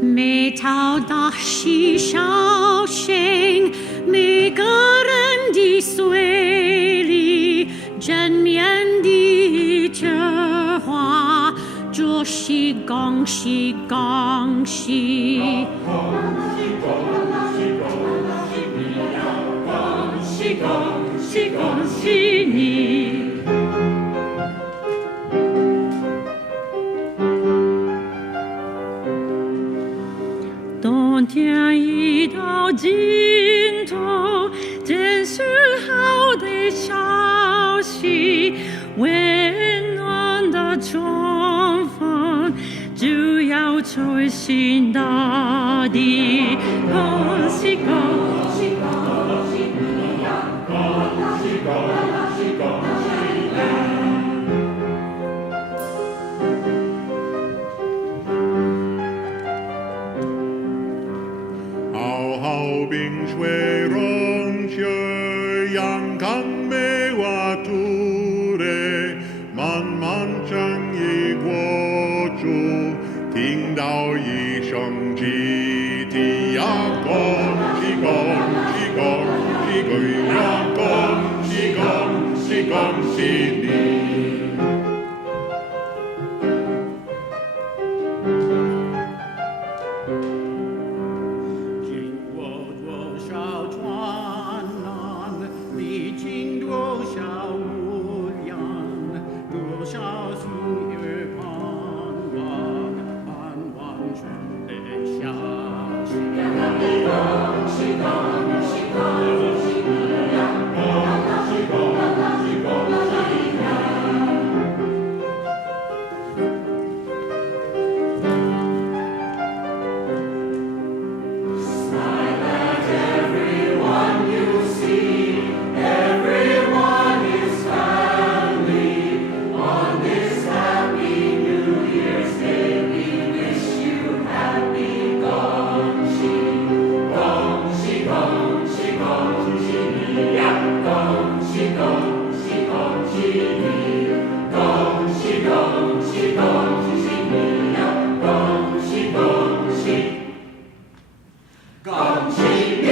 每套大喜小心，每个人的嘴里正面的这话，就是恭喜恭喜。恭喜恭喜你！冬天一到尽头，真是好的消息，温暖的春风就要吹进大地。恭喜恭喜恭喜！好好冰水融雪，阳光美化土地，漫漫正义国主，听到一声集体呀，恭喜恭喜恭喜恭呀，恭喜恭喜恭喜你！经过多少患难，历经多少无量，多少岁月盼望，盼望春的消息。恭喜恭喜恭喜你呀！恭喜恭喜恭喜你！Smile at everyone you see. Everyone is family. On this happy New Year's Day, we wish you happy. 恭喜恭喜恭喜恭喜你呀！恭喜恭喜恭喜你！恭喜恭喜恭喜你呀！恭喜恭喜恭喜你！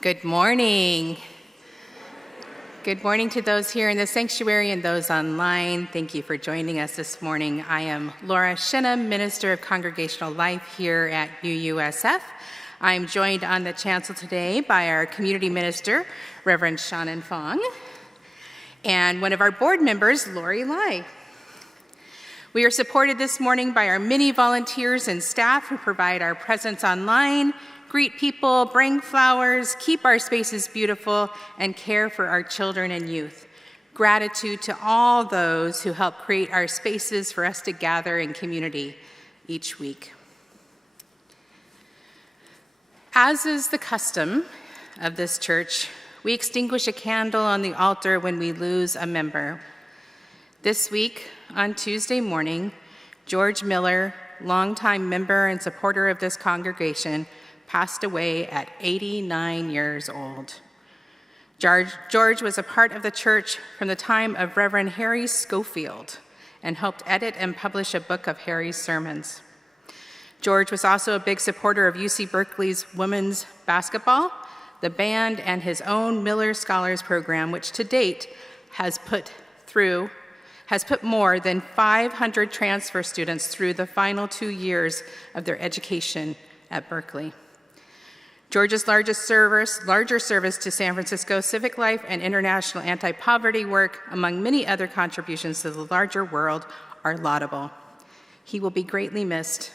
Good morning. Good morning to those here in the sanctuary and those online. Thank you for joining us this morning. I am Laura Shinham, Minister of Congregational Life here at UUSF. I'm joined on the chancel today by our community minister, Reverend Shannon Fong, and one of our board members, Lori Lai. We are supported this morning by our many volunteers and staff who provide our presence online, greet people, bring flowers, keep our spaces beautiful, and care for our children and youth. Gratitude to all those who help create our spaces for us to gather in community each week. As is the custom of this church, we extinguish a candle on the altar when we lose a member. This week, on Tuesday morning, George Miller, longtime member and supporter of this congregation, passed away at 89 years old. George was a part of the church from the time of Reverend Harry Schofield and helped edit and publish a book of Harry's sermons. George was also a big supporter of UC Berkeley's women's basketball, the band, and his own Miller Scholars Program, which to date has put more than 500 transfer students through the final 2 years of their education at Berkeley. George's larger service to San Francisco civic life and international anti-poverty work, among many other contributions to the larger world, are laudable. He will be greatly missed,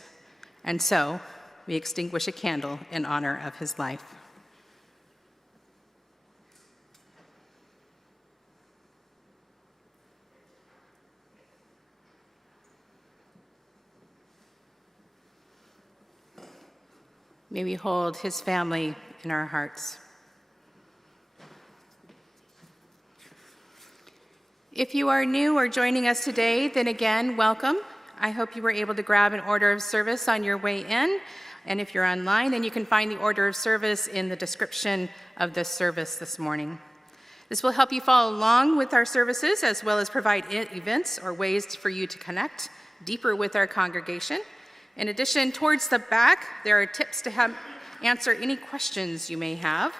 and so we extinguish a candle in honor of his life. May we hold his family in our hearts. If you are new or joining us today, then again, welcome. I hope you were able to grab an order of service on your way in. And if you're online, then you can find the order of service in the description of this service this morning. This will help you follow along with our services, as well as provide events or ways for you to connect deeper with our congregation. In addition, towards the back, there are tips to answer any questions you may have.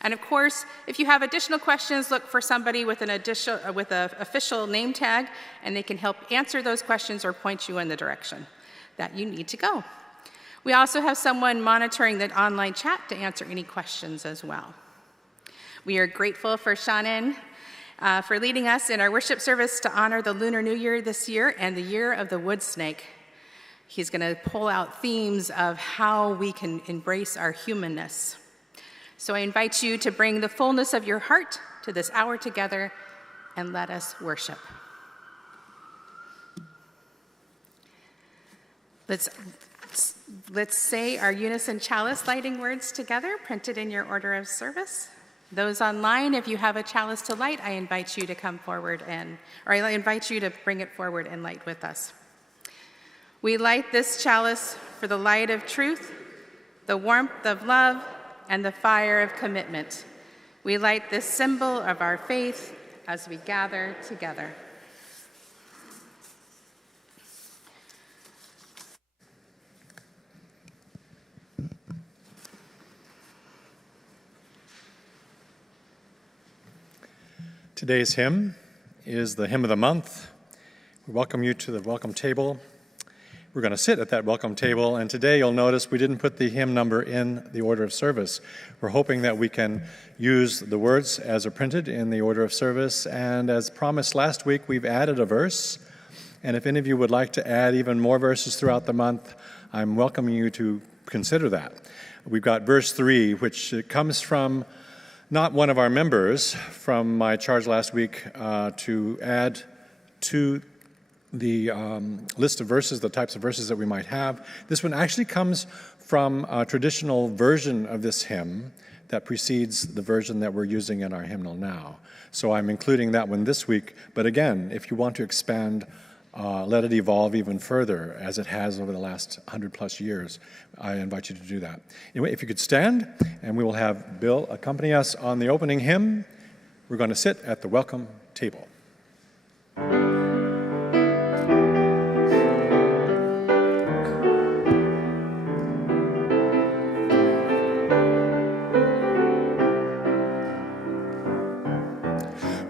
And of course, if you have additional questions, look for somebody with an official name tag, and they can help answer those questions or point you in the direction that you need to go. We also have someone monitoring the online chat to answer any questions as well. We are grateful for Shannon for leading us in our worship service to honor the Lunar New Year this year and the Year of the Wood Snake. He's going to pull out themes of how we can embrace our humanness. So I invite you to bring the fullness of your heart to this hour together and let us worship. Let's say our unison chalice lighting words together, printed in your order of service. Those online, if you have a chalice to light, I invite you to come forward I invite you to bring it forward and light with us. We light this chalice for the light of truth, the warmth of love, and the fire of commitment. We light this symbol of our faith as we gather together. Today's hymn is the hymn of the month. We welcome you to the welcome table. We're going to sit at that welcome table, and today you'll notice we didn't put the hymn number in the order of service. We're hoping that we can use the words as are printed in the order of service, and as promised last week, we've added a verse, and if any of you would like to add even more verses throughout the month, I'm welcoming you to consider that. We've got verse 3, which comes from not one of our members, from my charge last week to add to the list of verses, the types of verses that we might have. This one actually comes from a traditional version of this hymn that precedes the version that we're using in our hymnal now. So I'm including that one this week, but again, if you want to expand, let it evolve even further as it has over the last 100 plus years, I invite you to do that. Anyway, if you could stand, and we will have Bill accompany us on the opening hymn. We're going to sit at the welcome table.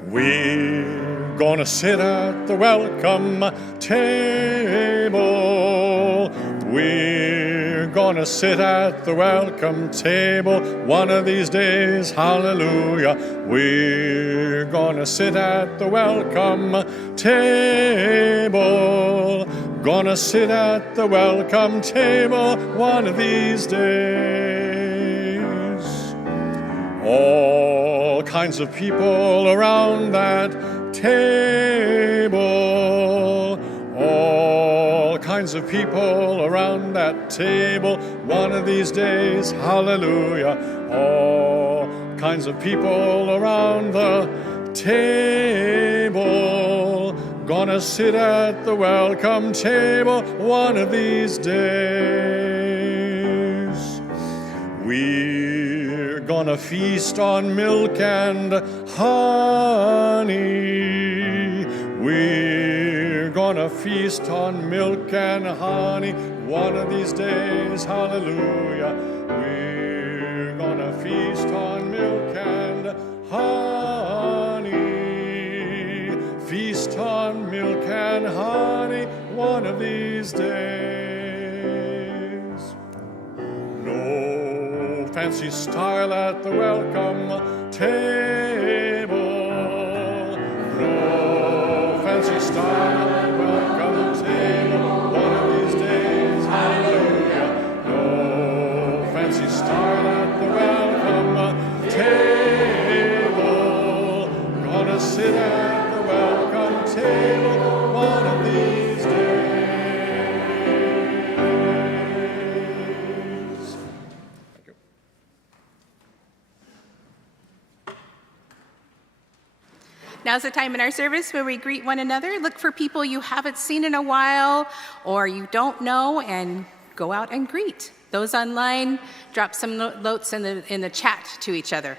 We're gonna sit at the welcome table. We're gonna sit at the welcome table one of these days, hallelujah. We're gonna sit at the welcome table. Gonna sit at the welcome table one of these days. All kinds of people around that table. All kinds of people around that table one of these days, hallelujah. All kinds of people around the table. Gonna sit at the welcome table one of these days. We're gonna feast on milk and honey. We're gonna feast on milk and honey one of these days, hallelujah. We're gonna feast on milk and honey. Feast on milk and honey one of these days. No fancy style at the welcome table. No fancy style at the welcome table one of these days, hallelujah. No fancy style at the welcome table. Gonna sit at the welcome table one of these days. Thank you. Now's the time in our service where we greet one another. Look for people you haven't seen in a while or you don't know and go out and greet Those online, drop some notes in the chat to each other.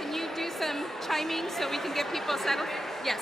Can you do some chiming so we can get people settled? Yes.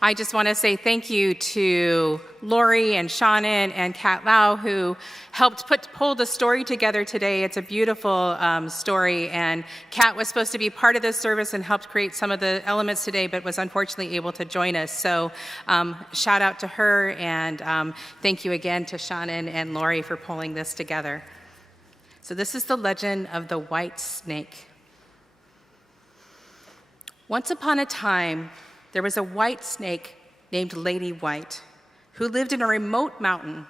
I just want to say thank you to Lori and Shannon and Kat Lau, who helped pull the story together today. It's a beautiful story, and Kat was supposed to be part of this service and helped create some of the elements today, but was unfortunately able to join us. So shout out to her, and thank you again to Shannon and Lori for pulling this together. So this is the legend of the white snake. Once upon a time, there was a white snake named Lady White who lived in a remote mountain,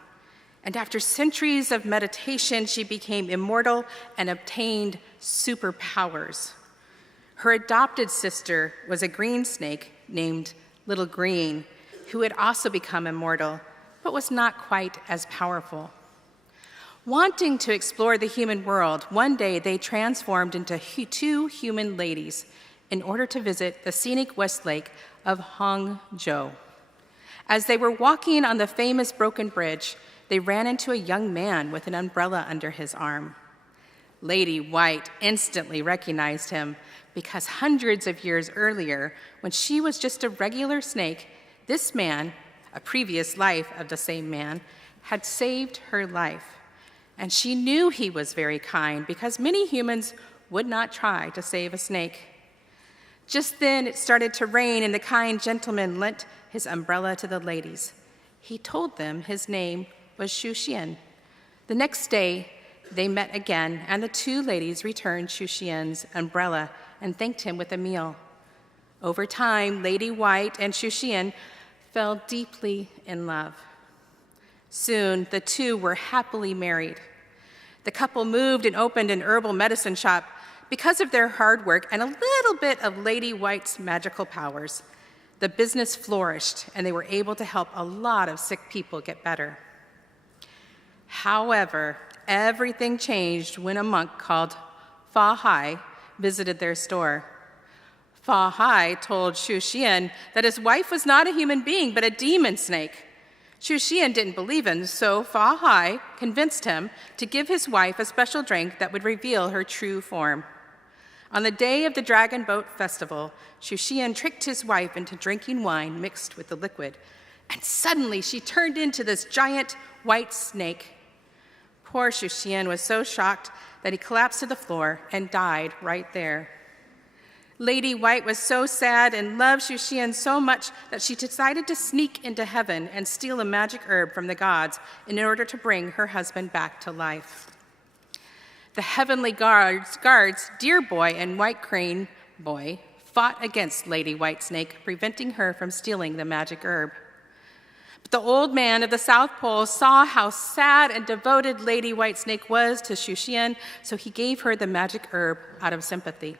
and after centuries of meditation, she became immortal and obtained superpowers. Her adopted sister was a green snake named Little Green, who had also become immortal, but was not quite as powerful. Wanting to explore the human world, one day they transformed into two human ladies in order to visit the scenic West Lake of Hangzhou. As they were walking on the famous broken bridge, they ran into a young man with an umbrella under his arm. Lady White instantly recognized him because hundreds of years earlier, when she was just a regular snake, this man, a previous life of the same man, had saved her life. And she knew he was very kind because many humans would not try to save a snake. Just then, it started to rain, and the kind gentleman lent his umbrella to the ladies. He told them his name was Xu Xian. The next day, they met again, and the two ladies returned Xu Xian's umbrella and thanked him with a meal. Over time, Lady White and Xu Xian fell deeply in love. Soon, the two were happily married. The couple moved and opened an herbal medicine shop. Because of their hard work and a little bit of Lady White's magical powers, the business flourished, and they were able to help a lot of sick people get better. However, everything changed when a monk called Fa Hai visited their store. Fa Hai told Xu Xian that his wife was not a human being, but a demon snake. Xu Xian didn't believe him, so Fa Hai convinced him to give his wife a special drink that would reveal her true form. On the day of the Dragon Boat Festival, Xu Xian tricked his wife into drinking wine mixed with the liquid, and suddenly she turned into this giant white snake. Poor Xu Xian was so shocked that he collapsed to the floor and died right there. Lady White was so sad and loved Xu Xian so much that she decided to sneak into heaven and steal a magic herb from the gods in order to bring her husband back to life. The heavenly guards, Deer Boy and White Crane Boy, fought against Lady White Snake, preventing her from stealing the magic herb. But the old man of the South Pole saw how sad and devoted Lady White Snake was to Xu Xian, so he gave her the magic herb out of sympathy.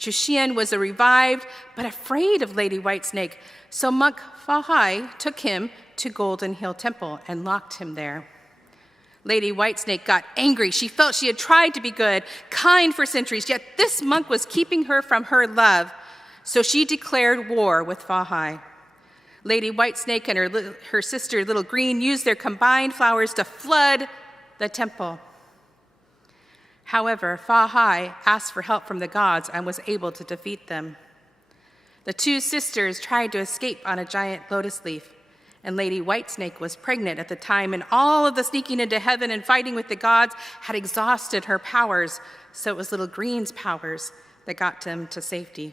Xu Xian was revived, but afraid of Lady White Snake, so monk Fa Hai took him to Golden Hill Temple and locked him there. Lady Whitesnake got angry. She felt she had tried to be good, kind for centuries, yet this monk was keeping her from her love. So she declared war with Fa Hai. Lady Whitesnake and her sister Little Green used their combined flowers to flood the temple. However, Fa Hai asked for help from the gods and was able to defeat them. The two sisters tried to escape on a giant lotus leaf, and Lady Whitesnake was pregnant at the time, and all of the sneaking into heaven and fighting with the gods had exhausted her powers, so it was Little Green's powers that got them to safety.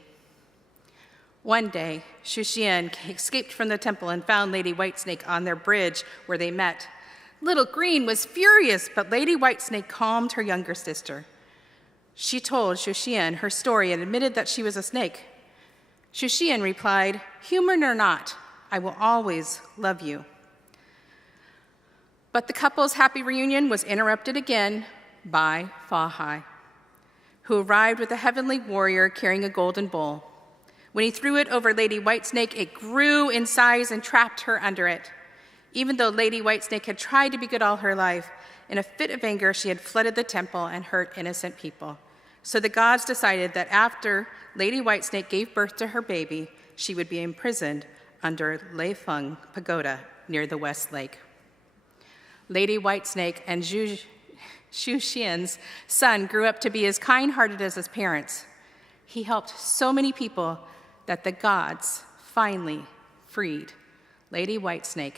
One day, Xu Xian escaped from the temple and found Lady Whitesnake on their bridge where they met. Little Green was furious, but Lady Whitesnake calmed her younger sister. She told Xu Xian her story and admitted that she was a snake. Xu Xian replied, "Human or not, I will always love you." But the couple's happy reunion was interrupted again by Fa Hai, who arrived with a heavenly warrior carrying a golden bowl. When he threw it over Lady Whitesnake, it grew in size and trapped her under it. Even though Lady Whitesnake had tried to be good all her life, in a fit of anger, she had flooded the temple and hurt innocent people. So the gods decided that after Lady Whitesnake gave birth to her baby, she would be imprisoned under Leifeng Pagoda near the West Lake. Lady Whitesnake and Xu Xian's son grew up to be as kind-hearted as his parents. He helped so many people that the gods finally freed Lady Whitesnake,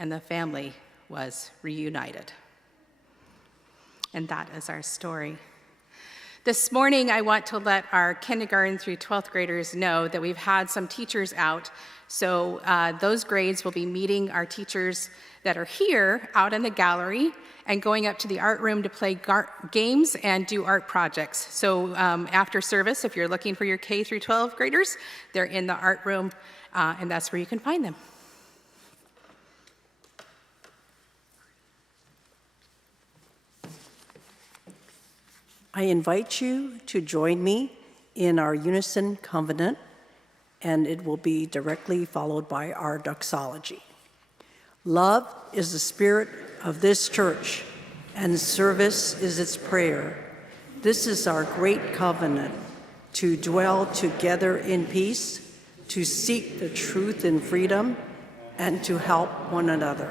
and the family was reunited. And that is our story. This morning, I want to let our kindergarten through 12th graders know that we've had some teachers out. So those grades will be meeting our teachers that are here out in the gallery and going up to the art room to play games and do art projects. So after service, if you're looking for your K through 12 graders, they're in the art room, and that's where you can find them. I invite you to join me in our unison covenant, and it will be directly followed by our doxology. Love is the spirit of this church, and service is its prayer. This is our great covenant, to dwell together in peace, to seek the truth in freedom, and to help one another.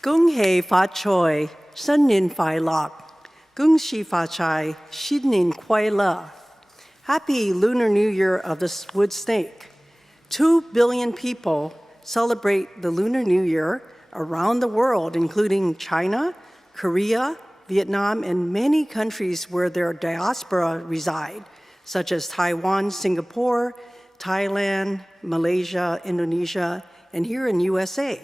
Gung hei fa choi, shen nin fai lok. Gung shi fa chai, shin nin kuai le. Happy Lunar New Year of the wood snake. 2 billion people celebrate the Lunar New Year around the world, including China, Korea, Vietnam, and many countries where their diaspora reside, such as Taiwan, Singapore, Thailand, Malaysia, Indonesia, and here in USA.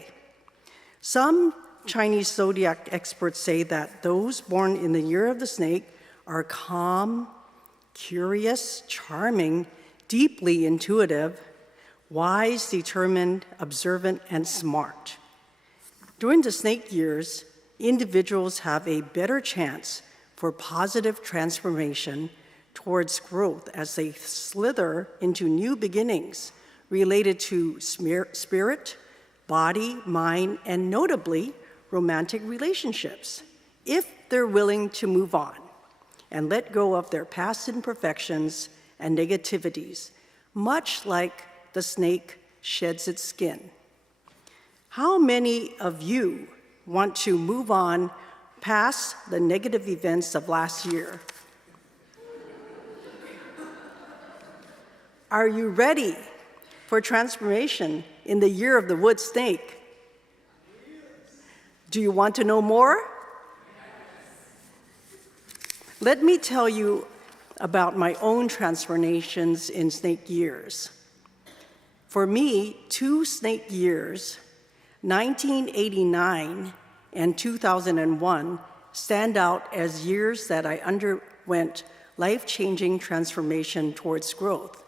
Some Chinese zodiac experts say that those born in the year of the snake are calm, curious, charming, deeply intuitive, wise, determined, observant, and smart. During the snake years, individuals have a better chance for positive transformation towards growth as they slither into new beginnings related to spirit, body, mind, and notably, romantic relationships, if they're willing to move on and let go of their past imperfections and negativities, much like the snake sheds its skin. How many of you want to move on past the negative events of last year? Are you ready for transformation in the year of the wood snake? Do you want to know more? Let me tell you about my own transformations in snake years. For me, 2 snake years, 1989 and 2001, stand out as years that I underwent life-changing transformation towards growth.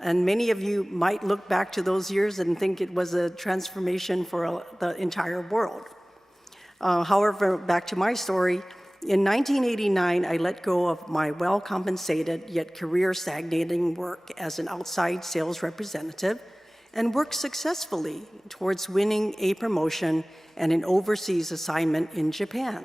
And many of you might look back to those years and think it was a transformation for the entire world. However, back to my story, in 1989, I let go of my well-compensated yet career-stagnating work as an outside sales representative and worked successfully towards winning a promotion and an overseas assignment in Japan.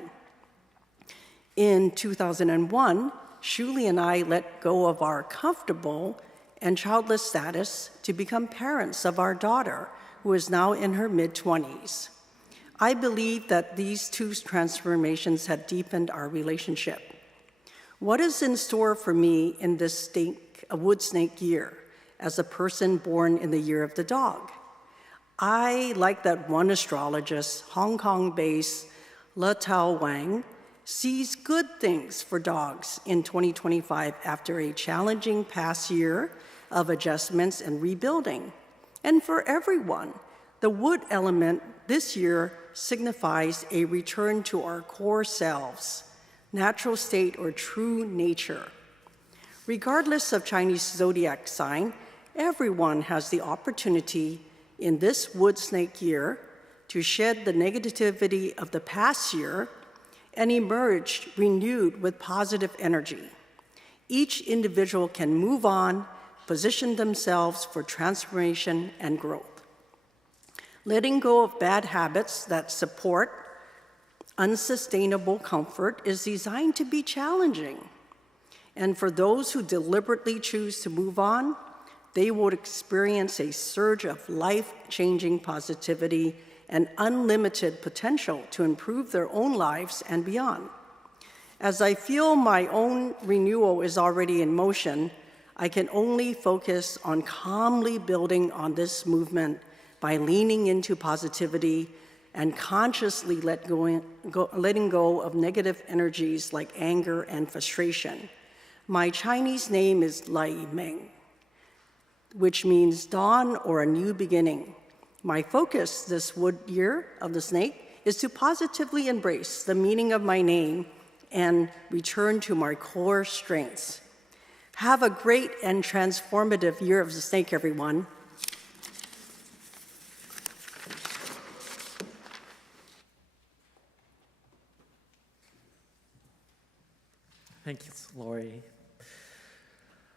In 2001, Shuli and I let go of our comfortable and childless status to become parents of our daughter, who is now in her mid-20s. I believe that these two transformations have deepened our relationship. What is in store for me in this wood snake year as a person born in the year of the dog? I, like that one astrologist, Hong Kong-based Le Tao Wang, sees good things for dogs in 2025 after a challenging past year of adjustments and rebuilding. And for everyone, the wood element this year signifies a return to our core selves, natural state or true nature. Regardless of Chinese zodiac sign, everyone has the opportunity in this wood snake year to shed the negativity of the past year and emerge renewed with positive energy. Each individual can move on, position themselves for transformation and growth. Letting go of bad habits that support unsustainable comfort is designed to be challenging. And for those who deliberately choose to move on, they will experience a surge of life-changing positivity and unlimited potential to improve their own lives and beyond. As I feel my own renewal is already in motion, I can only focus on calmly building on this movement by leaning into positivity and consciously letting go of negative energies like anger and frustration. My Chinese name is Lai Meng, which means dawn or a new beginning. My focus this wood year of the snake is to positively embrace the meaning of my name and return to my core strengths. Have a great and transformative year of the snake, everyone. Thank you, Lori.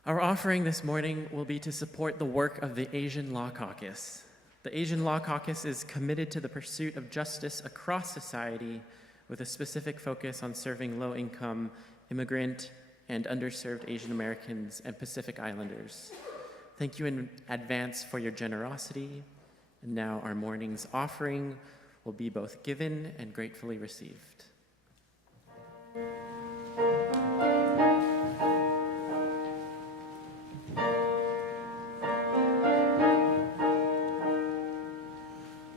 Our offering this morning will be to support the work of the Asian Law Caucus. The Asian Law Caucus is committed to the pursuit of justice across society with a specific focus on serving low-income, immigrant, and underserved Asian Americans and Pacific Islanders. Thank you in advance for your generosity. And now our morning's offering will be both given and gratefully received.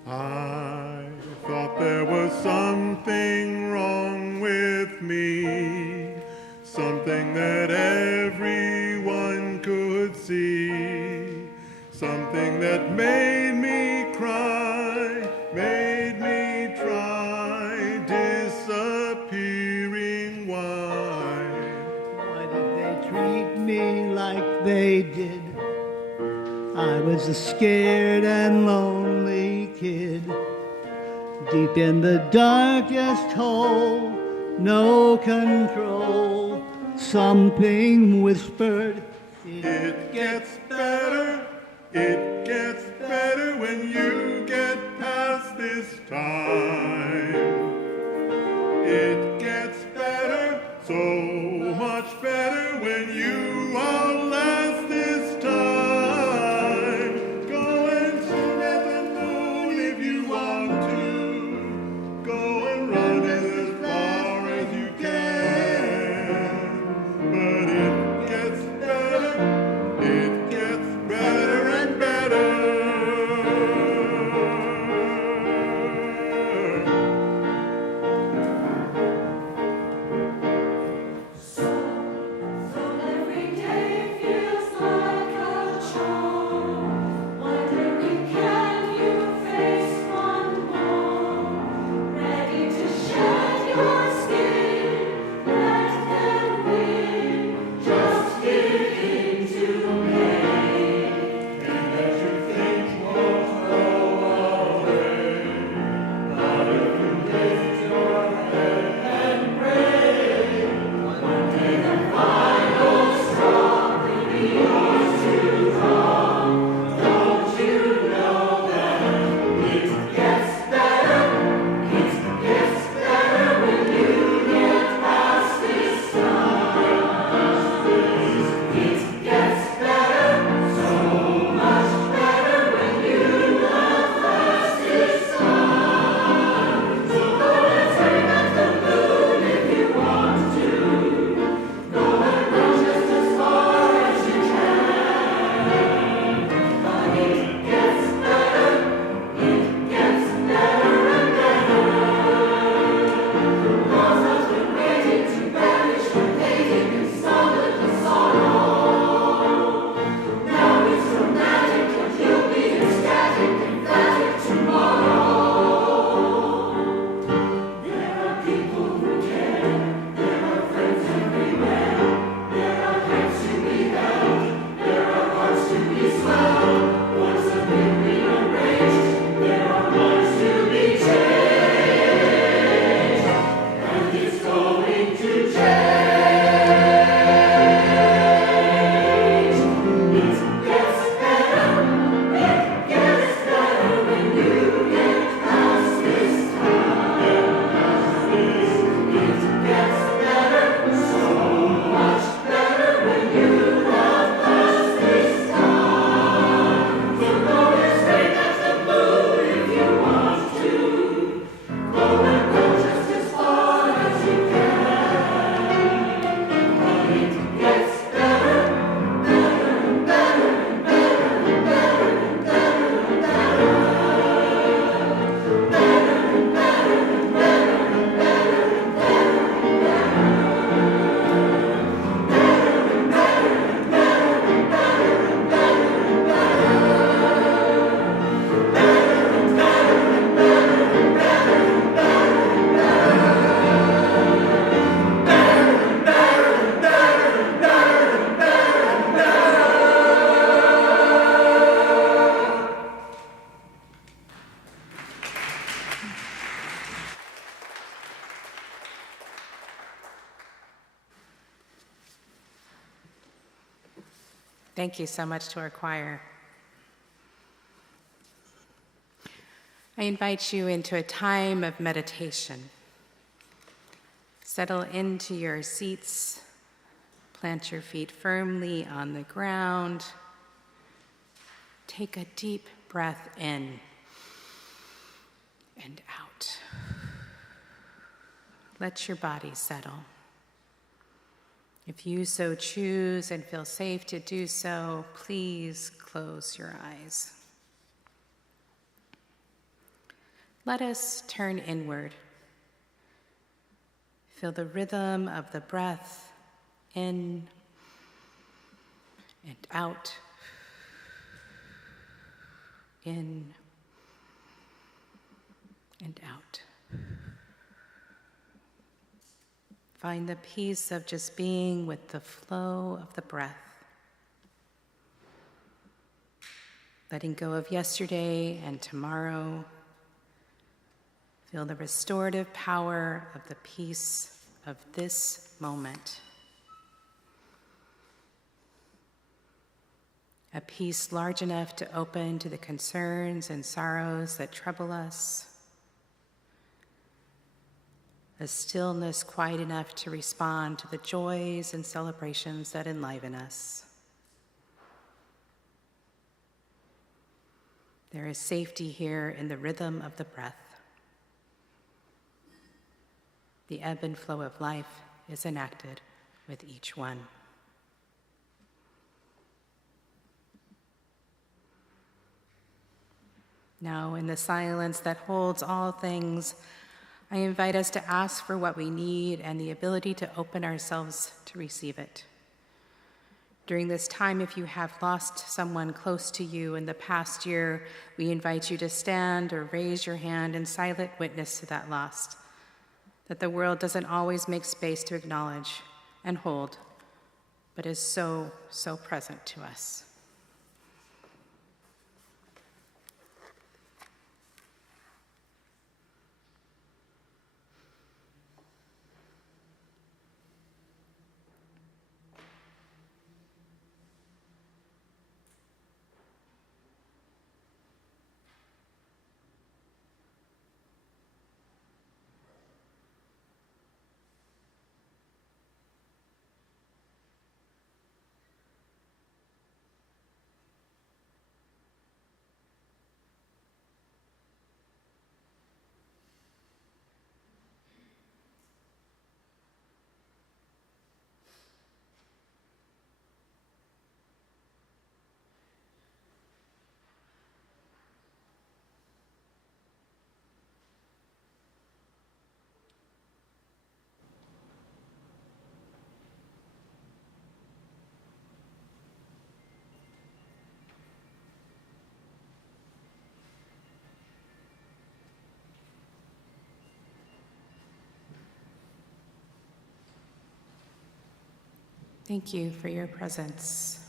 I thought there was something wrong with me, something that everyone could see, something that made me cry, made me try disappearing. Why? Why did they treat me like they did? I was a scared and lonely kid, deep in the darkest hole, no control. Something whispered, It gets better, it gets better when you get past this time. It gets better, so much better when you outlast this time. Go and swim at the moon if you want to. Go and run as far as you can. But it gets better and better. Thank you so much to our choir. I invite you into a time of meditation. Settle into your seats. Plant your feet firmly on the ground. Take a deep breath in and out. Let your body settle. If you so choose and feel safe to do so, please close your eyes. Let us turn inward. Feel the rhythm of the breath in and out, in and out. Find the peace of just being with the flow of the breath. Letting go of yesterday and tomorrow. Feel the restorative power of the peace of this moment. A peace large enough to open to the concerns and sorrows that trouble us. A stillness quiet enough to respond to the joys and celebrations that enliven us. There is safety here in the rhythm of the breath. The ebb and flow of life is enacted with each one. Now, in the silence that holds all things, I invite us to ask for what we need and the ability to open ourselves to receive it. During this time, if you have lost someone close to you in the past year, we invite you to stand or raise your hand in silent witness to that loss, that the world doesn't always make space to acknowledge and hold, but is so, so present to us. Thank you for your presence.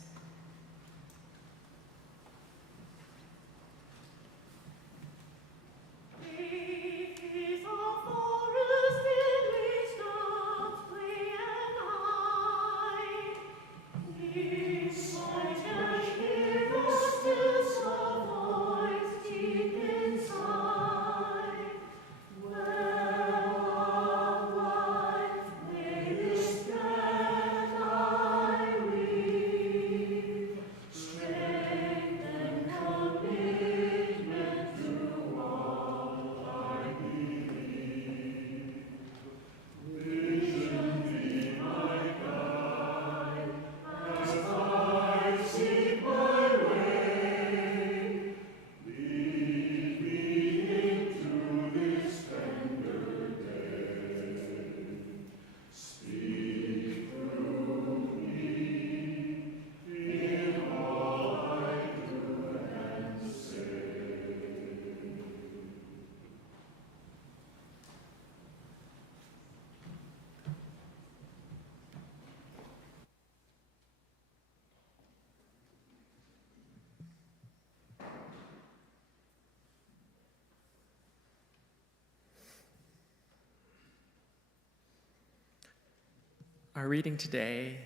Our reading today,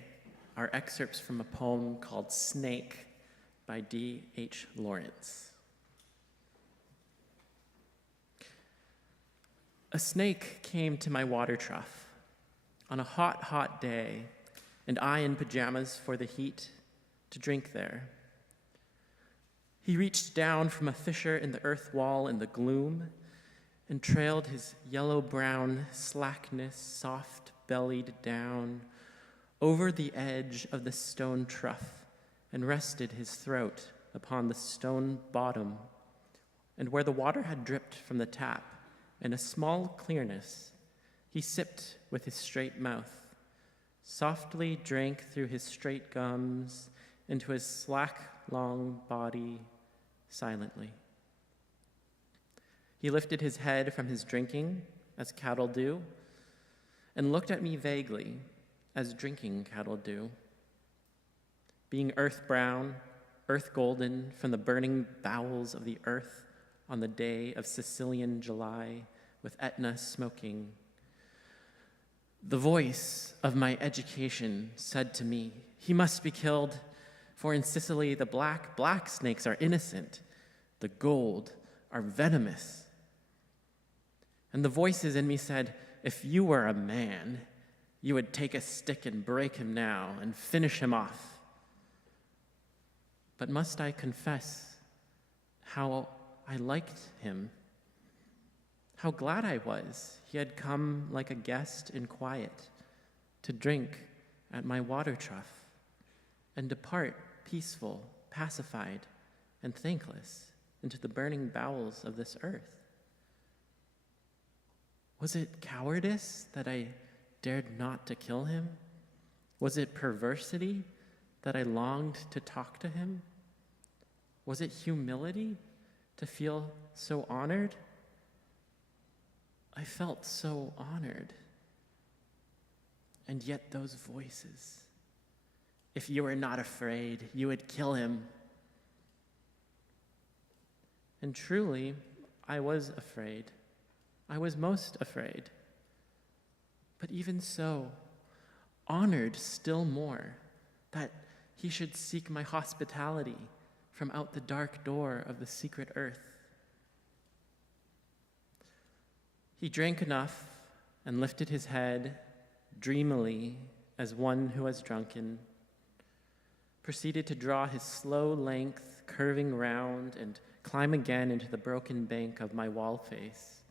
are excerpts from a poem called Snake by D.H. Lawrence. A snake came to my water trough on a hot, hot day, and I in pajamas for the heat to drink there. He reached down from a fissure in the earth wall in the gloom and trailed his yellow-brown slackness soft-bellied down over the edge of the stone trough and rested his throat upon the stone bottom, and where the water had dripped from the tap in a small clearness, he sipped with his straight mouth, softly drank through his straight gums into his slack, long body silently. He lifted his head from his drinking, as cattle do, and looked at me vaguely, as drinking cattle do. Being earth-brown, earth-golden from the burning bowels of the earth on the day of Sicilian July, with Etna smoking, the voice of my education said to me, "He must be killed, for in Sicily the black snakes are innocent, the gold are venomous." And the voices in me said, "If you were a man, you would take a stick and break him now and finish him off." But must I confess how I liked him? How glad I was he had come like a guest in quiet to drink at my water trough and depart peaceful, pacified, and thankless into the burning bowels of this earth. Was it cowardice that I dared not to kill him? Was it perversity that I longed to talk to him? Was it humility to feel so honored? I felt so honored. And yet those voices, "If you were not afraid, you would kill him." And truly, I was afraid. I was most afraid. But even so, honored still more that he should seek my hospitality from out the dark door of the secret earth. He drank enough and lifted his head dreamily as one who was drunken, proceeded to draw his slow length curving round and climb again into the broken bank of my wall face.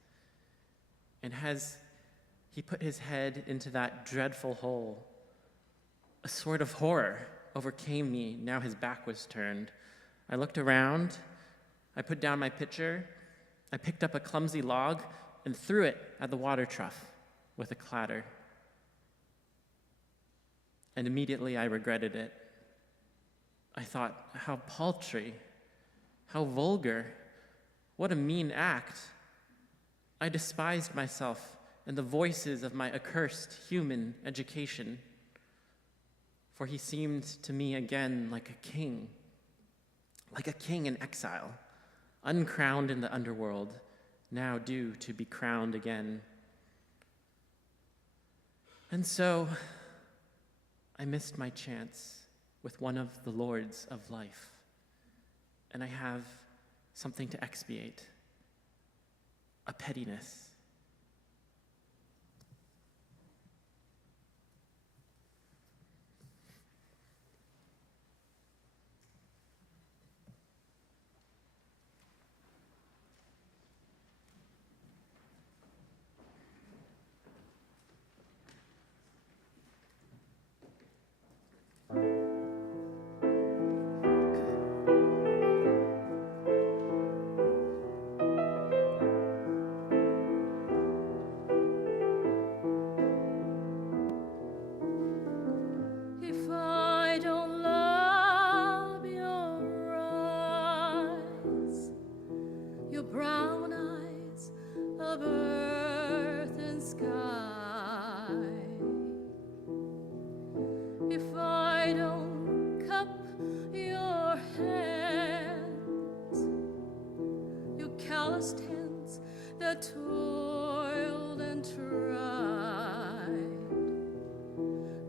And as he put his head into that dreadful hole, a sort of horror overcame me now his back was turned. I looked around, I put down my pitcher, I picked up a clumsy log and threw it at the water trough with a clatter. And immediately I regretted it. I thought, how paltry, how vulgar, what a mean act. I despised myself and the voices of my accursed human education, for he seemed to me again like a king in exile, uncrowned in the underworld, now due to be crowned again. And so I missed my chance with one of the lords of life, and I have something to expiate, a pettiness. If I don't love your eyes, your brown eyes of earth and sky, if I don't cup your hands, your calloused hands that toiled and tried,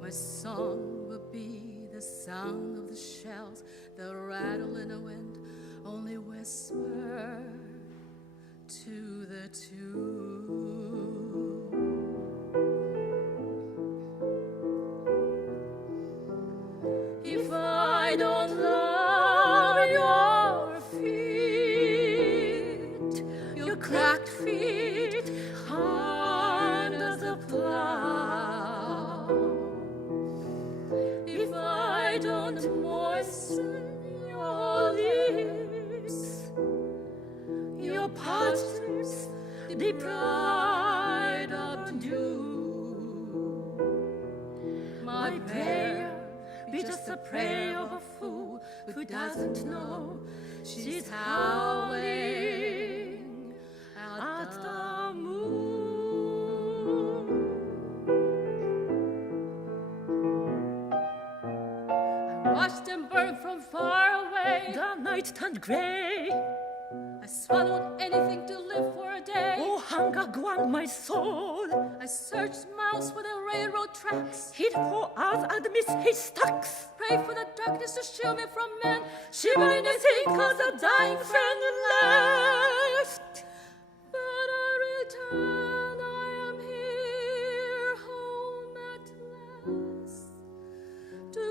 my song will be sound of the shells, the rattle in the wind, only whisper to the tune. If I don't love your feet, your cracked feet, hard as a plow. If I don't moisten your lips, your parched lips deprived of dew, my prayer be just a prayer of a fool who doesn't know she's howling at the moon. I watched them burn from far away. The night turned gray. I swallowed anything to live for a day. Oh, hunger ground my soul. I searched miles for the railroad tracks. Hid for hours amidst haystacks. Pray for the darkness to shield me from men. Shiver in the sea 'cause a dying friend left. But I return, I am here, home at last, to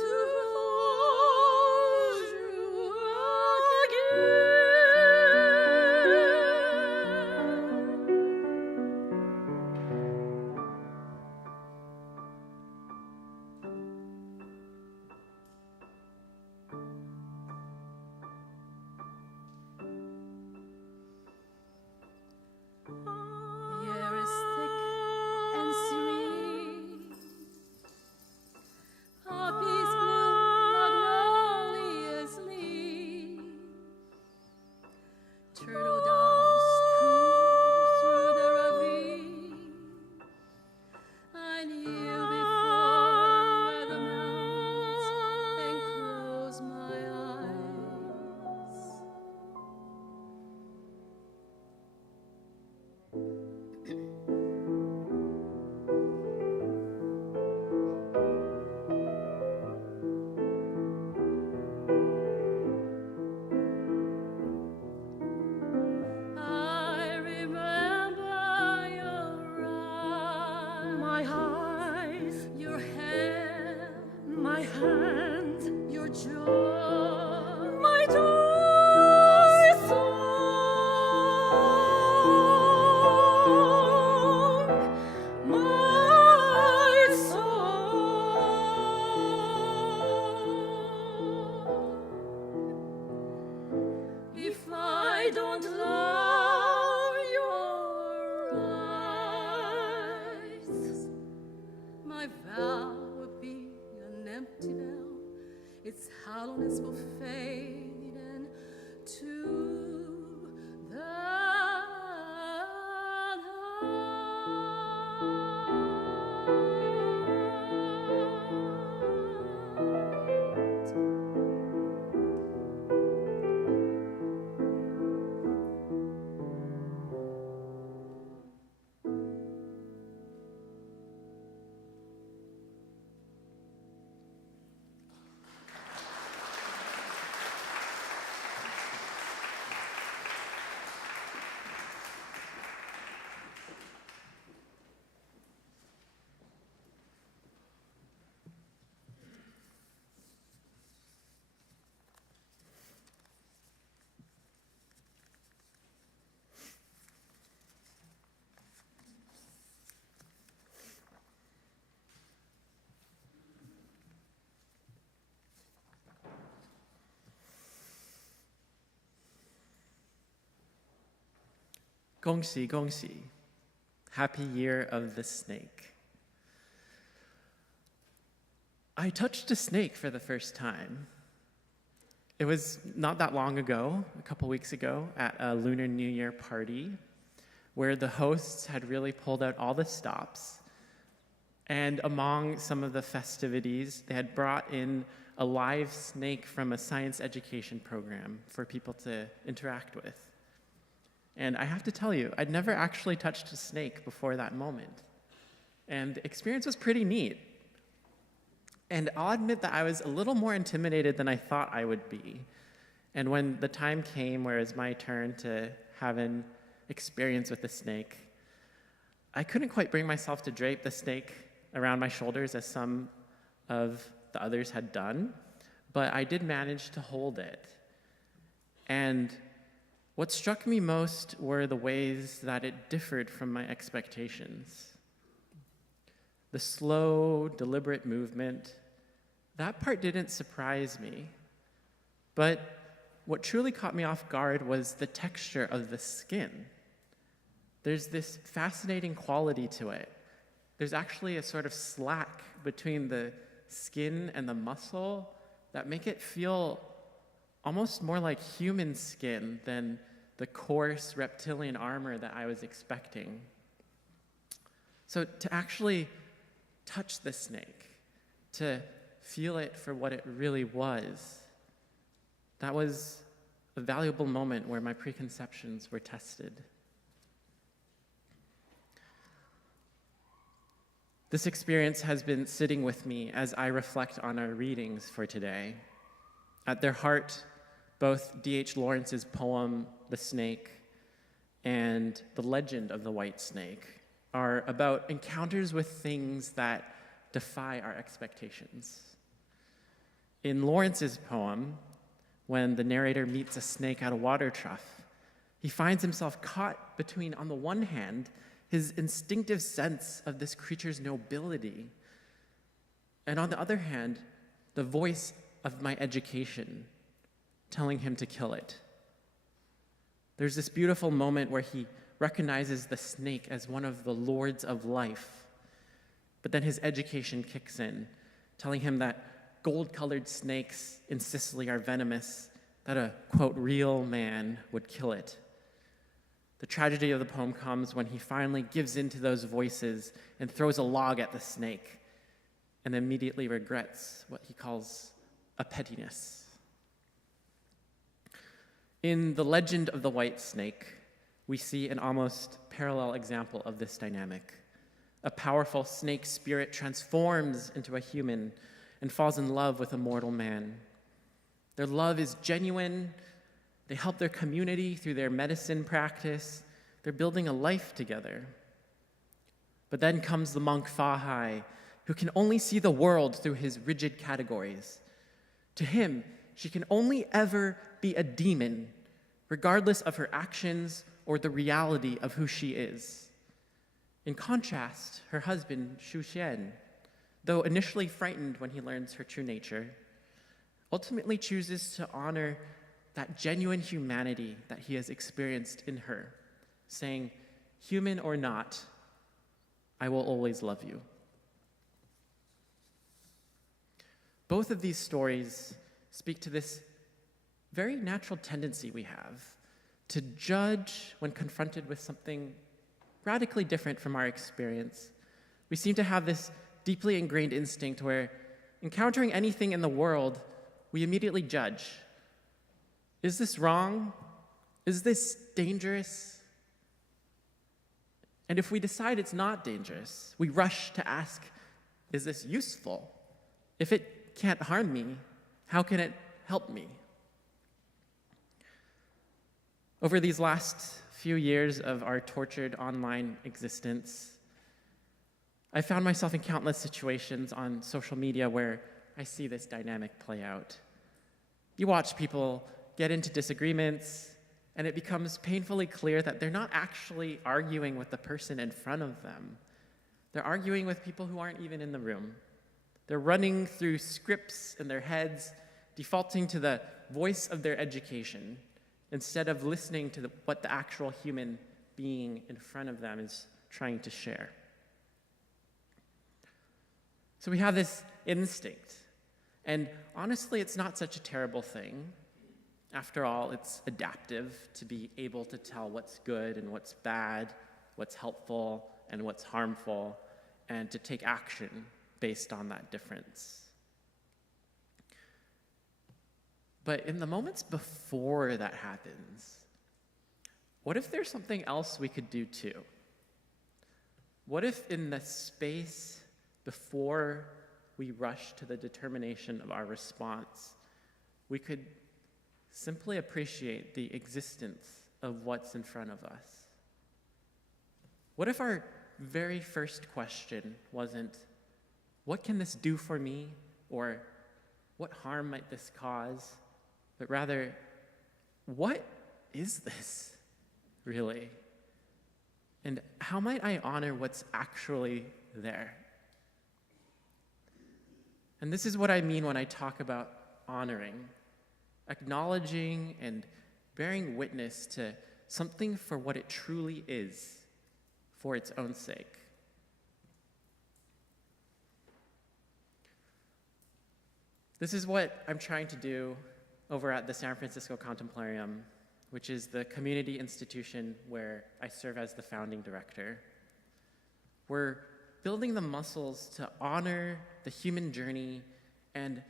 hold you again. The air is thick and serene. Poppies bloom, magnolias lean. Turtle doves coo through the ravine. I kneel before the mountains and close my eyes. I remember your eyes, My eyes, your hair, my hands, your joy, my joy song, my song. If I don't love your eyes, my vow would be an empty bell. Its hollowness will fade into the night. Gongxi, gongxi. Happy Year of the Snake. I touched a snake for the first time. It was not that long ago, a couple weeks ago, at a Lunar New Year party, where the hosts had really pulled out all the stops. And among some of the festivities, they had brought in a live snake from a science education program for people to interact with. And I have to tell you, I'd never actually touched a snake before that moment. And the experience was pretty neat. And I'll admit that I was a little more intimidated than I thought I would be. And when the time came where it was my turn to have an experience with the snake, I couldn't quite bring myself to drape the snake around my shoulders as some of the others had done, but I did manage to hold it. And what struck me most were the ways that it differed from my expectations. The slow, deliberate movement, that part didn't surprise me. But what truly caught me off guard was the texture of the skin. There's this fascinating quality to it. There's actually a sort of slack between the skin and the muscle that make it feel almost more like human skin than the coarse reptilian armor that I was expecting. So to actually touch the snake, to feel it for what it really was, that was a valuable moment where my preconceptions were tested. This experience has been sitting with me as I reflect on our readings for today. At their heart, both D.H. Lawrence's poem, The Snake, and The Legend of the White Snake are about encounters with things that defy our expectations. In Lawrence's poem, when the narrator meets a snake at a water trough, he finds himself caught between, on the one hand, his instinctive sense of this creature's nobility, and on the other hand, the voice of my education telling him to kill it. There's this beautiful moment where he recognizes the snake as one of the lords of life, but then his education kicks in, telling him that gold-colored snakes in Sicily are venomous, that a, quote, real man would kill it. The tragedy of the poem comes when he finally gives in to those voices and throws a log at the snake, and immediately regrets what he calls a pettiness. In The Legend of the White Snake, we see an almost parallel example of this dynamic. A powerful snake spirit transforms into a human and falls in love with a mortal man. Their love is genuine. They help their community through their medicine practice. They're building a life together. But then comes the monk Fahai, who can only see the world through his rigid categories. To him, she can only ever be a demon, regardless of her actions or the reality of who she is. In contrast, her husband, Xu Xian, though initially frightened when he learns her true nature, ultimately chooses to honor that genuine humanity that he has experienced in her, saying, "Human or not, I will always love you." Both of these stories speak to this very natural tendency we have to judge when confronted with something radically different from our experience. We seem to have this deeply ingrained instinct where, encountering anything in the world, we immediately judge. Is this wrong? Is this dangerous? And if we decide it's not dangerous, we rush to ask, is this useful? If it can't harm me, how can it help me? Over these last few years of our tortured online existence, I found myself in countless situations on social media where I see this dynamic play out. You watch people get into disagreements, and it becomes painfully clear that they're not actually arguing with the person in front of them. They're arguing with people who aren't even in the room. They're running through scripts in their heads, defaulting to the voice of their education, instead of listening to what the actual human being in front of them is trying to share. So we have this instinct, and honestly, it's not such a terrible thing. After all, it's adaptive to be able to tell what's good and what's bad, what's helpful and what's harmful, and to take action based on that difference. But in the moments before that happens, what if there's something else we could do too? What if in the space before we rush to the determination of our response, we could simply appreciate the existence of what's in front of us. What if our very first question wasn't, what can this do for me? Or what harm might this cause? But rather, what is this, really? And how might I honor what's actually there? And this is what I mean when I talk about honoring, acknowledging and bearing witness to something for what it truly is, for its own sake. This is what I'm trying to do over at the San Francisco Contemplarium, which is the community institution where I serve as the founding director. We're building the muscles to honor the human journey and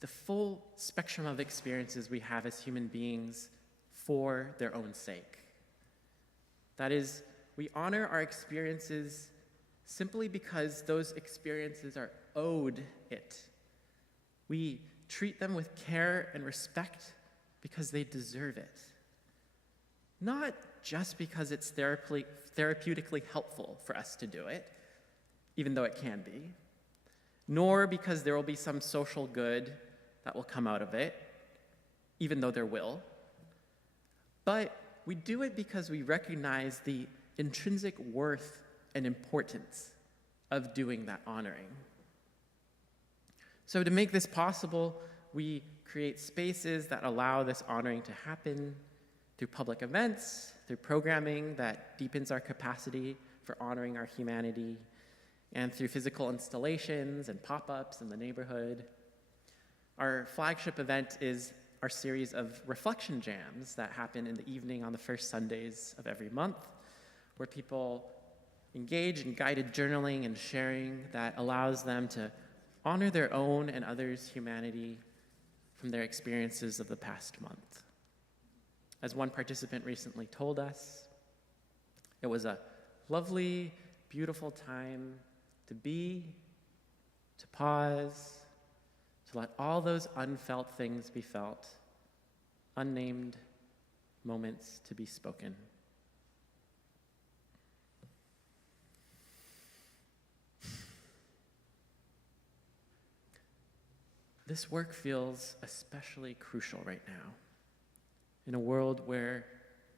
the full spectrum of experiences we have as human beings for their own sake. That is, we honor our experiences simply because those experiences are owed it. We treat them with care and respect because they deserve it. Not just because it's therapeutically helpful for us to do it, even though it can be, nor because there will be some social good that will come out of it, even though there will, but we do it because we recognize the intrinsic worth and importance of doing that honoring. So to make this possible, we create spaces that allow this honoring to happen through public events, through programming that deepens our capacity for honoring our humanity, and through physical installations and pop-ups in the neighborhood. Our flagship event is our series of reflection jams that happen in the evening on the first Sundays of every month, where people engage in guided journaling and sharing that allows them to honor their own and others' humanity from their experiences of the past month. As one participant recently told us, it was a lovely, beautiful time to be, to pause, to let all those unfelt things be felt, unnamed moments to be spoken. This work feels especially crucial right now, in a world where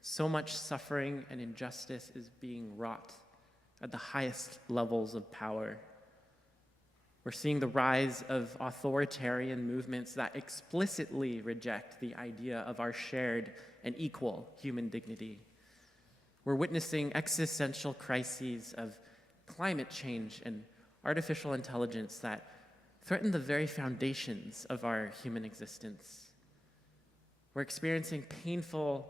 so much suffering and injustice is being wrought at the highest levels of power. We're seeing the rise of authoritarian movements that explicitly reject the idea of our shared and equal human dignity. We're witnessing existential crises of climate change and artificial intelligence that threaten the very foundations of our human existence. We're experiencing painful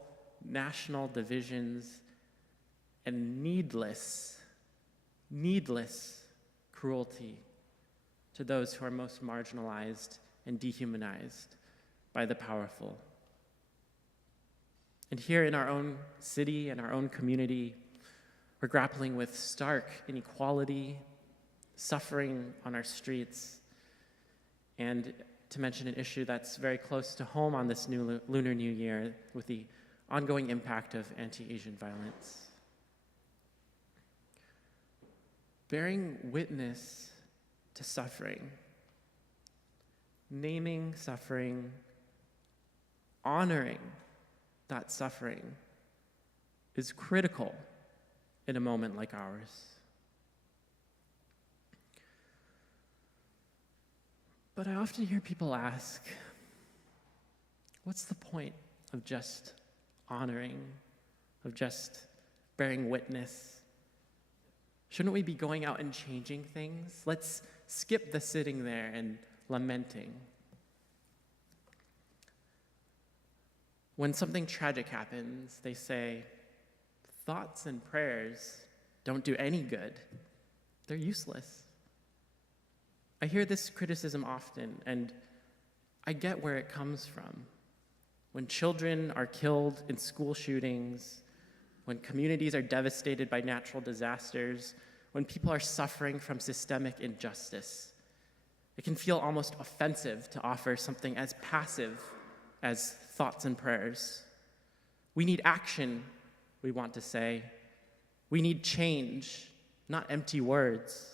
national divisions and needless cruelty to those who are most marginalized and dehumanized by the powerful. And here in our own city and our own community, we're grappling with stark inequality, suffering on our streets, and to mention an issue that's very close to home on this new Lunar New Year with the ongoing impact of anti-Asian violence. Bearing witness to suffering, naming suffering, honoring that suffering is critical in a moment like ours. But I often hear people ask, what's the point of just honoring, of just bearing witness? Shouldn't we be going out and changing things? Let's skip the sitting there and lamenting. When something tragic happens, they say, thoughts and prayers don't do any good. They're useless. I hear this criticism often, and I get where it comes from. When children are killed in school shootings, when communities are devastated by natural disasters, when people are suffering from systemic injustice, It can feel almost offensive to offer something as passive as thoughts and prayers. We need action, we want to say. We need change, not empty words.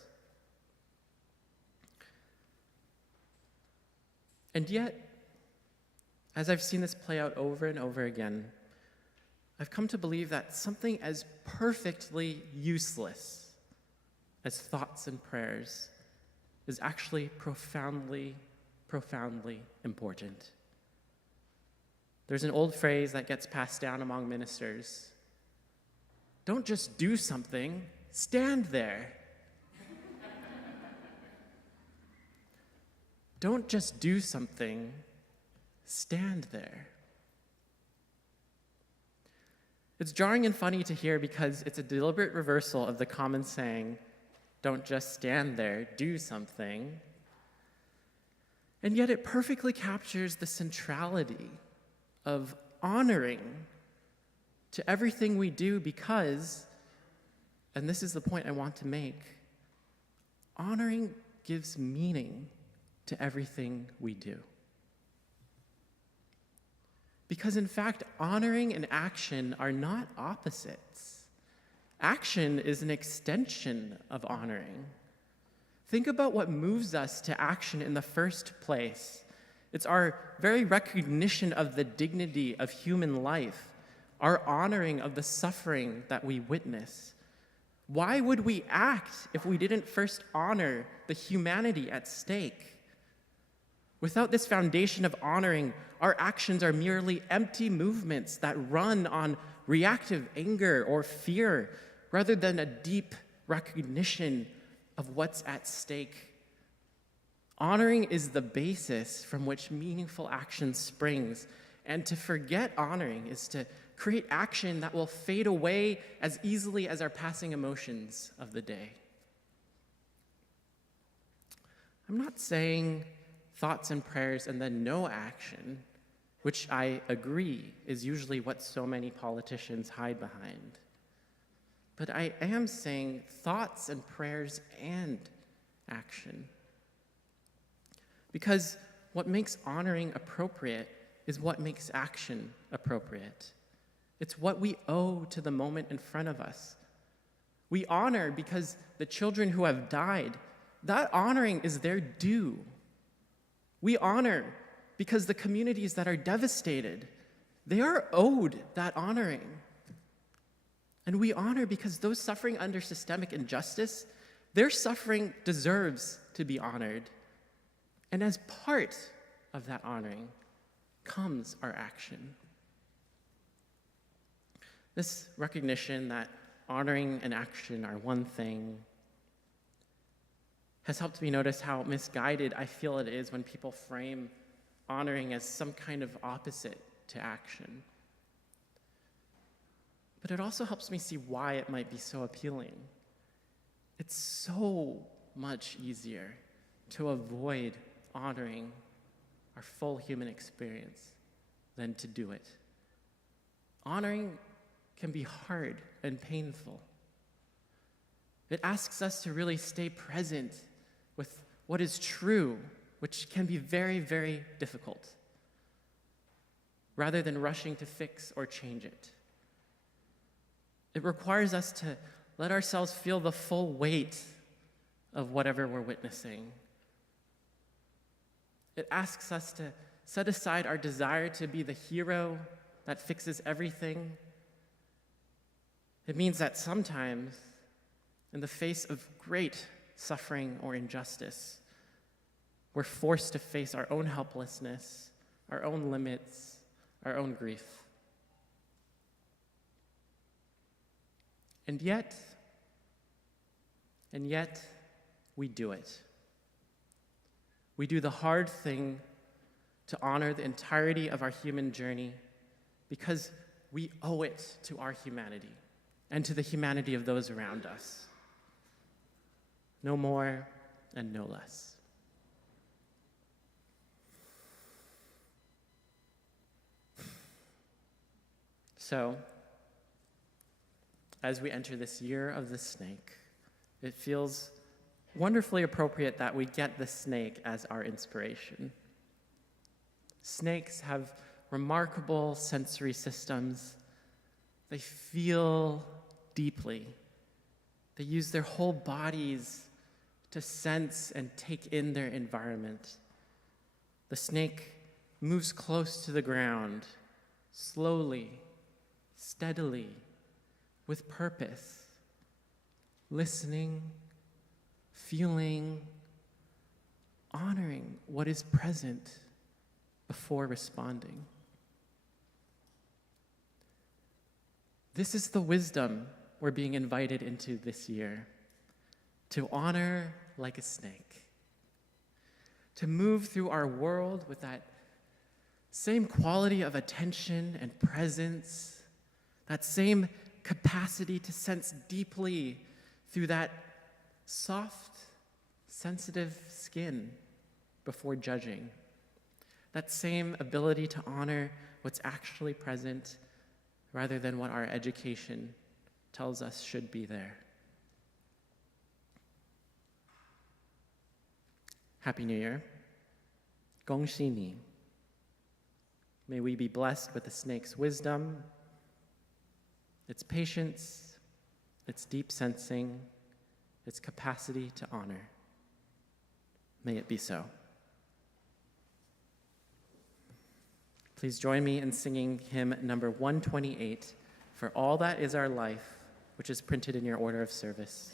And yet, as I've seen this play out over and over again, I've come to believe that something as perfectly useless as thoughts and prayers is actually profoundly, profoundly important. There's an old phrase that gets passed down among ministers. Don't just do something, stand there. Don't just do something, stand there. It's jarring and funny to hear because it's a deliberate reversal of the common saying, don't just stand there, do something. And yet it perfectly captures the centrality of honoring to everything we do because, and this is the point I want to make, honoring gives meaning to everything we do. Because in fact, honoring and action are not opposites. Action is an extension of honoring. Think about what moves us to action in the first place. It's our very recognition of the dignity of human life, our honoring of the suffering that we witness. Why would we act if we didn't first honor the humanity at stake? Without this foundation of honoring, our actions are merely empty movements that run on reactive anger or fear rather than a deep recognition of what's at stake. Honoring is the basis from which meaningful action springs, and to forget honoring is to create action that will fade away as easily as our passing emotions of the day. I'm not saying thoughts and prayers and then no action, which I agree is usually what so many politicians hide behind. But I am saying thoughts and prayers and action. Because what makes honoring appropriate is what makes action appropriate. It's what we owe to the moment in front of us. We honor because the children who have died, that honoring is their due. We honor because the communities that are devastated, they are owed that honoring. And we honor because those suffering under systemic injustice, their suffering deserves to be honored. And as part of that honoring comes our action. This recognition that honoring and action are one thing has helped me notice how misguided I feel it is when people frame honoring as some kind of opposite to action. But it also helps me see why it might be so appealing. It's so much easier to avoid honoring our full human experience than to do it. Honoring can be hard and painful. It asks us to really stay present with what is true, which can be very, very difficult, rather than rushing to fix or change it. It requires us to let ourselves feel the full weight of whatever we're witnessing. It asks us to set aside our desire to be the hero that fixes everything. It means that sometimes, in the face of great suffering or injustice, we're forced to face our own helplessness, our own limits, our own grief. And yet, we do it. We do the hard thing to honor the entirety of our human journey because we owe it to our humanity and to the humanity of those around us. No more and no less. So, as we enter this year of the snake, it feels wonderfully appropriate that we get the snake as our inspiration. Snakes have remarkable sensory systems. They feel deeply. They use their whole bodies to sense and take in their environment. The snake moves close to the ground, slowly, steadily, with purpose, listening, feeling, honoring what is present before responding. This is the wisdom we're being invited into this year, to honor like a snake, to move through our world with that same quality of attention and presence, that same capacity to sense deeply through that soft, sensitive skin before judging, that same ability to honor what's actually present rather than what our education tells us should be there. Happy New Year. Gong Xi Ni. May we be blessed with the snake's wisdom, its patience, its deep sensing, its capacity to honor. May it be so. Please join me in singing hymn number 128, For All That Is Our Life, which is printed in your order of service.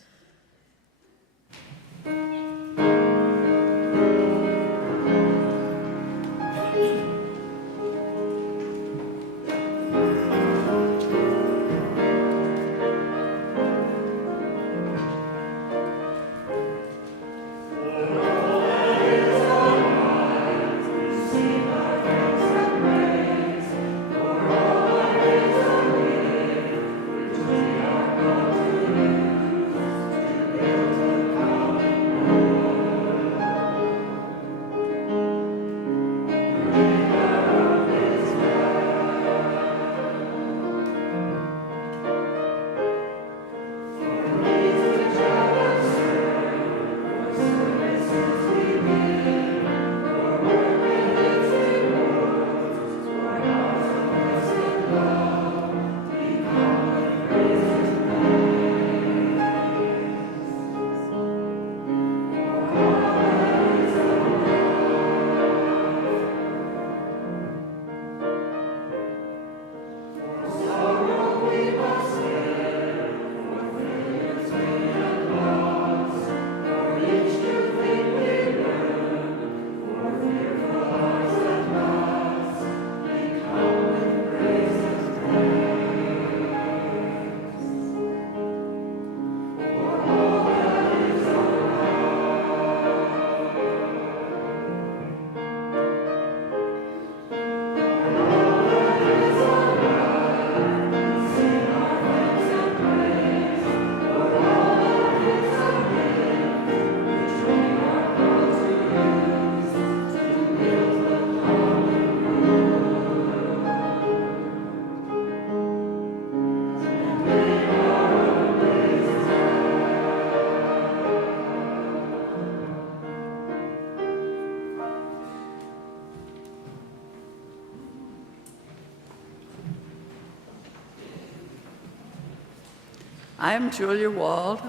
I am Julia Wald,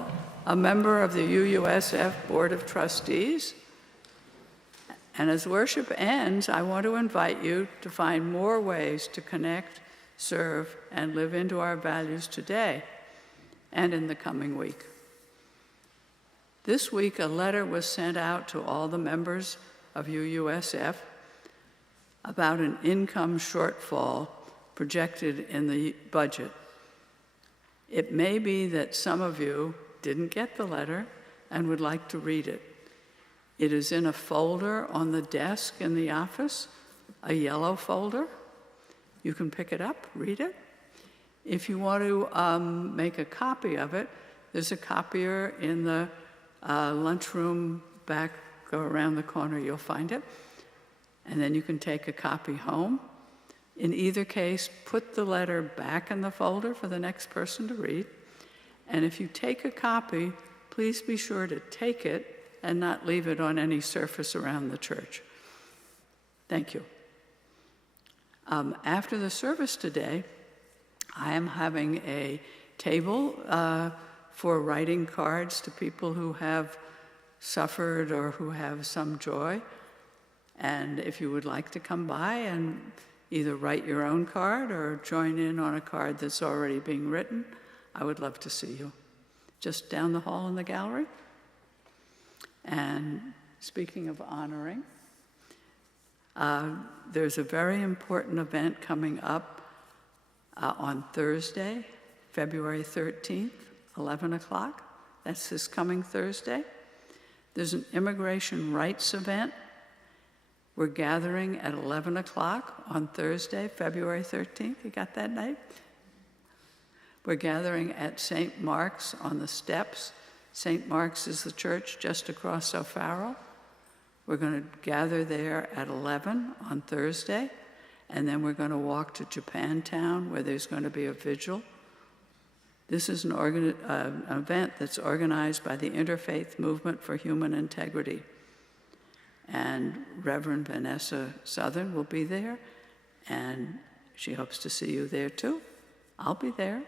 a member of the UUSF Board of Trustees. And as worship ends, I want to invite you to find more ways to connect, serve, and live into our values today and in the coming week. This week, a letter was sent out to all the members of UUSF about an income shortfall projected in the budget. It may be that some of you didn't get the letter and would like to read it. It is in a folder on the desk in the office, a yellow folder. You can pick it up, read it. If you want to make a copy of it, there's a copier in the lunchroom back, go around the corner, you'll find it. And then you can take a copy home. In either case, put the letter back in the folder for the next person to read. And if you take a copy, please be sure to take it and not leave it on any surface around the church. Thank you. After the service today, I am having a table for writing cards to people who have suffered or who have some joy. And if you would like to come by and either write your own card or join in on a card that's already being written, I would love to see you. Just down the hall in the gallery. And speaking of honoring, there's a very important event coming up on Thursday, February 13th, 11 o'clock. That's this coming Thursday. There's an immigration rights event. We're gathering at 11 o'clock on Thursday, February 13th. You got that night? We're gathering at St. Mark's on the steps. St. Mark's is the church just across O'Farrell. We're going to gather there at 11 on Thursday, and then we're going to walk to Japantown where there's going to be a vigil. This is an event that's organized by the Interfaith Movement for Human Integrity. And Reverend Vanessa Southern will be there, and she hopes to see you there too. I'll be there.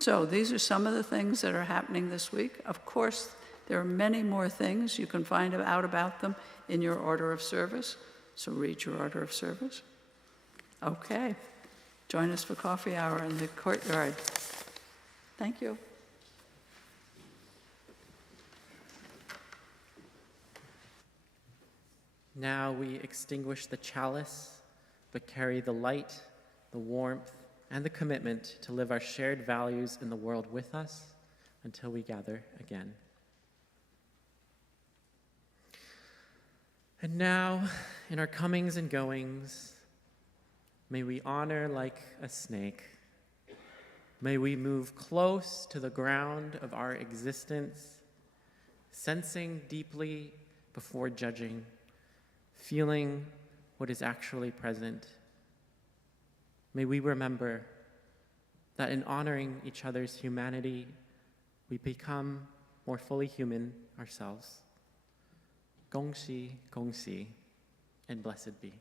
So these are some of the things that are happening this week. Of course, there are many more things. You can find out about them in your order of service. So read your order of service. Okay. Join us for coffee hour in the courtyard. Thank you. Now we extinguish the chalice, but carry the light, the warmth, and the commitment to live our shared values in the world with us until we gather again. And now, in our comings and goings, may we honor like a snake. May we move close to the ground of our existence, sensing deeply before judging, feeling what is actually present. May we remember that in honoring each other's humanity, we become more fully human ourselves. Gongxi, gongxi, and blessed be.